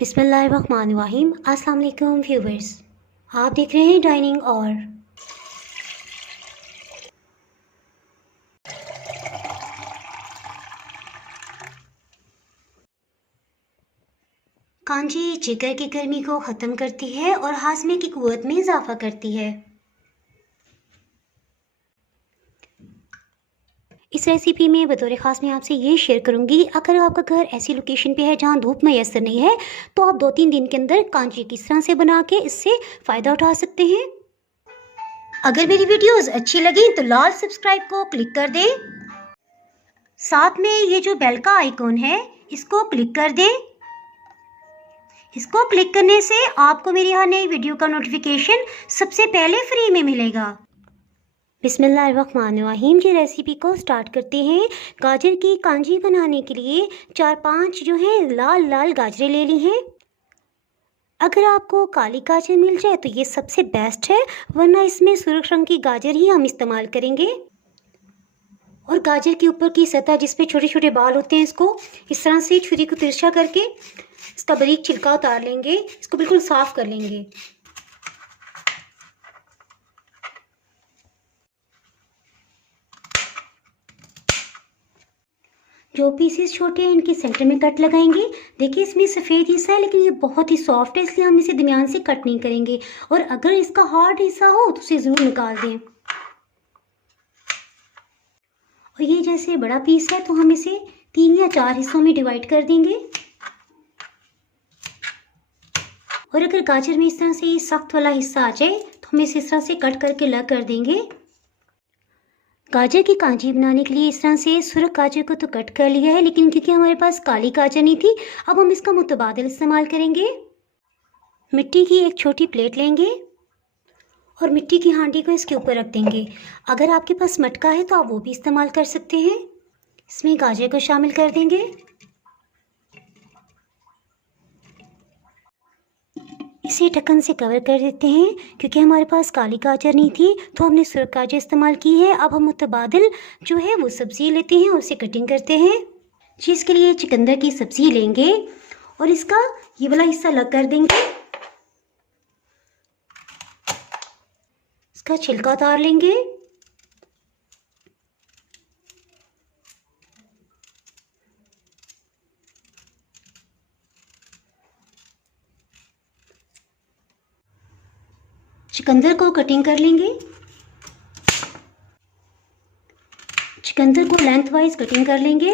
बिस्मिल्लाहिर्रहमानिर्रहीम। अस्सलाम वालेकुम व्यूवर्स, आप देख रहे हैं डाइनिंग और कांजी जिगर की गर्मी को ख़त्म करती है और हाजमे की क़ुव्वत में इजाफ़ा करती है। इस रेसिपी में बतौर ख़ास मैं आपसे ये शेयर करूंगी, अगर आपका घर ऐसी लोकेशन पे है जहाँ धूप मैसर नहीं है तो आप 2-3 दिन के अंदर कांजी किस तरह से बना के इससे फ़ायदा उठा सकते हैं। अगर मेरी वीडियोस अच्छी लगी तो लाल सब्सक्राइब को क्लिक कर दें, साथ में ये जो बेल का आइकॉन है इसको क्लिक कर दें। इसको क्लिक करने से आपको मेरी हर नई वीडियो का नोटिफिकेशन सबसे पहले फ्री में मिलेगा। बिस्मिल्लाहिर्रहमानिर्रहीम की रेसिपी को स्टार्ट करते हैं। गाजर की कांजी बनाने के लिए 4-5 जो है लाल लाल गाजरें ले ली हैं। अगर आपको काली गाजर मिल जाए तो ये सबसे बेस्ट है, वरना इसमें सुर्ख रंग की गाजर ही हम इस्तेमाल करेंगे। और गाजर के ऊपर की सतह जिस पे छोटे छोटे बाल होते हैं, इसको इस तरह से छुरी को तिरछा करके इसका बारीक छिलका उतार लेंगे। इसको बिल्कुल साफ कर लेंगे। जो पीसेस छोटे हैं इनके सेंटर में कट लगाएंगे। देखिए इसमें सफ़ेद हिस्सा है लेकिन ये बहुत ही सॉफ्ट है, इसलिए हम इसे दरमियान से कट नहीं करेंगे। और अगर इसका हार्ड हिस्सा हो तो उसे ज़रूर निकाल दें। और ये जैसे बड़ा पीस है तो हम इसे 3 या 4 हिस्सों में डिवाइड कर देंगे। और अगर गाजर में इस तरह से सख्त वाला हिस्सा आ जाए तो हम इसे इस तरह से कट करके अलग कर देंगे। गाजर की कांजी बनाने के लिए इस तरह से सुर्ख गाजर को तो कट कर लिया है, लेकिन क्योंकि हमारे पास काली गाजर नहीं थी, अब हम इसका मुतबादिल इस्तेमाल करेंगे। मिट्टी की एक छोटी प्लेट लेंगे और मिट्टी की हांडी को इसके ऊपर रख देंगे। अगर आपके पास मटका है तो आप वो भी इस्तेमाल कर सकते हैं। इसमें गाजर को शामिल कर देंगे। इसे ढक्कन से कवर कर देते हैं। क्योंकि हमारे पास काली गाजर नहीं थी तो हमने सुर्ख गाजर इस्तेमाल की है। अब हम मुतबादिल जो है वो सब्ज़ी लेते हैं और उसे कटिंग करते हैं। जिसके लिए चुकंदर की सब्ज़ी लेंगे और इसका ये वाला हिस्सा अलग कर देंगे। इसका छिलका उतार लेंगे। चुकंदर को कटिंग कर लेंगे। चुकंदर को लेंथ वाइज कटिंग कर लेंगे।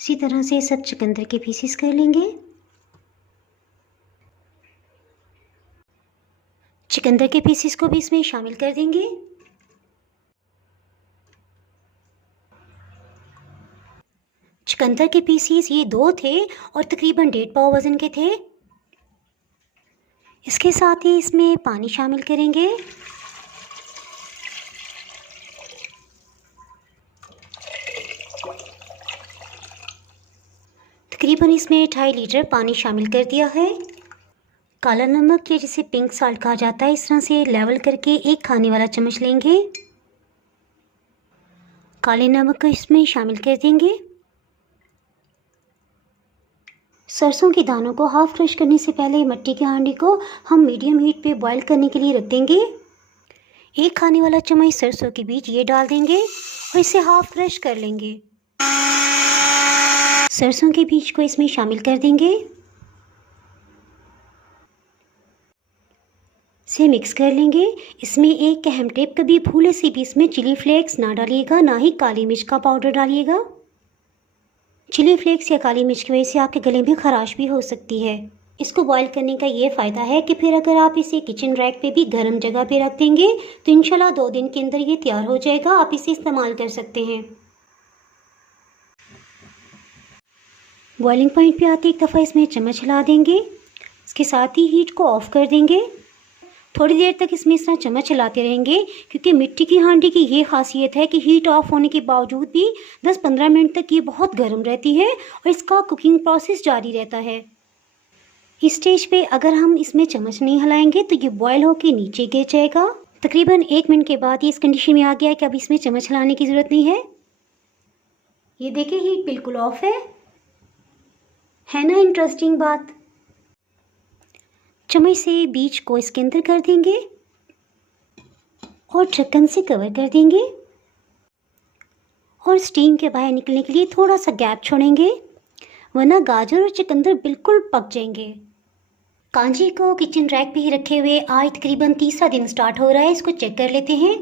इसी तरह से सब चुकंदर के पीसेस कर लेंगे। चुकंदर के पीसेस को भी इसमें शामिल कर देंगे। चुकंदर के पीसीस ये 2 थे और तकरीबन 1.5 पाव वज़न के थे। इसके साथ ही इसमें पानी शामिल करेंगे। तकरीबन इसमें 2.5 लीटर पानी शामिल कर दिया है। काला नमक या जिसे पिंक साल्ट कहा जाता है, इस तरह से लेवल करके 1 खाने वाला चम्मच लेंगे। काले नमक को इसमें शामिल कर देंगे। सरसों के दानों को हाफ क्रश करने से पहले मिट्टी की हांडी को हम मीडियम हीट पे बॉईल करने के लिए रख देंगे। 1 खाने वाला चम्मच सरसों के बीज ये डाल देंगे और इसे हाफ क्रश कर लेंगे। सरसों के बीज को इसमें शामिल कर देंगे। इसे मिक्स कर लेंगे। इसमें एक अहम टिप, कभी भूले से भी इसमें चिली फ्लेक्स ना डालिएगा, ना ही काली मिर्च का पाउडर डालिएगा। चिली फ्लेक्स या काली मिर्च की वजह से आपके गले में खराश भी हो सकती है। इसको बॉईल करने का ये फ़ायदा है कि फिर अगर आप इसे किचन रैक पे भी गर्म जगह पे रख देंगे तो इंशाल्लाह 2 दिन के अंदर ये तैयार हो जाएगा। आप इसे इस्तेमाल कर सकते हैं। बॉइलिंग पॉइंट पे आते एक दफ़ा इसमें चम्मच हिला देंगे। इसके साथ ही हीट को ऑफ़ कर देंगे। थोड़ी देर तक इसमें इस तरह चम्मच चलाते रहेंगे, क्योंकि मिट्टी की हांडी की ये खासियत है कि हीट ऑफ होने के बावजूद भी 10-15 मिनट तक ये बहुत गर्म रहती है और इसका कुकिंग प्रोसेस जारी रहता है। इस स्टेज पे अगर हम इसमें चम्मच नहीं हिलाएंगे तो ये बॉयल होके नीचे गिर जाएगा। तकरीबन 1 मिनट के बाद ये इस कंडीशन में आ गया है कि अब इसमें चम्मच हिलाने की ज़रूरत नहीं है। ये देखिए हीट बिल्कुल ऑफ है ना इंटरेस्टिंग बात। चम्मच से बीज को इसके अंदर कर देंगे और ढक्कन से कवर कर देंगे और स्टीम के बाहर निकलने के लिए थोड़ा सा गैप छोड़ेंगे, वरना गाजर और चुकंदर बिल्कुल पक जाएंगे। कांजी को किचन रैक पे ही रखे हुए आज तकरीबन तीसरा दिन स्टार्ट हो रहा है। इसको चेक कर लेते हैं।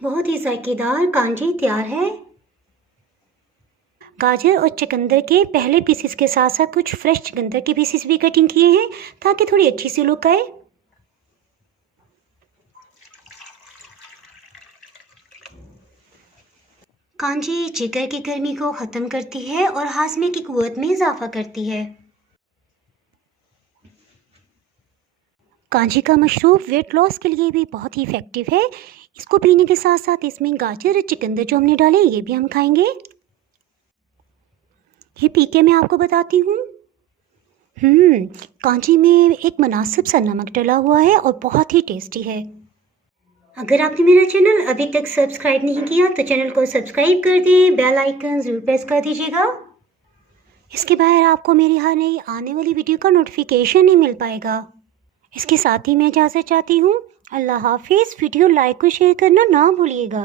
बहुत ही जायकेदार कांजी तैयार है। गाजर और चुकंदर के पहले पीसेस के साथ साथ कुछ फ्रेश चुकंदर के पीसेस भी कटिंग किए हैं ताकि थोड़ी अच्छी सी लुक आए। कांजी जिगर की गर्मी को ख़त्म करती है और हाजमे की कुव्वत में इजाफा करती है। कांजी का मशरूब वेट लॉस के लिए भी बहुत ही इफ़ेक्टिव है। इसको पीने के साथ साथ इसमें गाजर और चुकंदर जो हमने डाले ये भी हम खाएंगे। ये पी के मैं आपको बताती हूँ। कांजी में एक मुनासिब सा नमक डला हुआ है और बहुत ही टेस्टी है। अगर आपने मेरा चैनल अभी तक सब्सक्राइब नहीं किया तो चैनल को सब्सक्राइब कर दें, बेल आइकन ज़रूर प्रेस कर दीजिएगा। इसके बाहर आपको मेरी हर नई आने वाली वीडियो का नोटिफिकेशन नहीं मिल पाएगा। इसके साथ ही मैं इजाज़त चाहती हूँ। अल्लाह हाफिज़। वीडियो लाइक और शेयर करना ना भूलिएगा।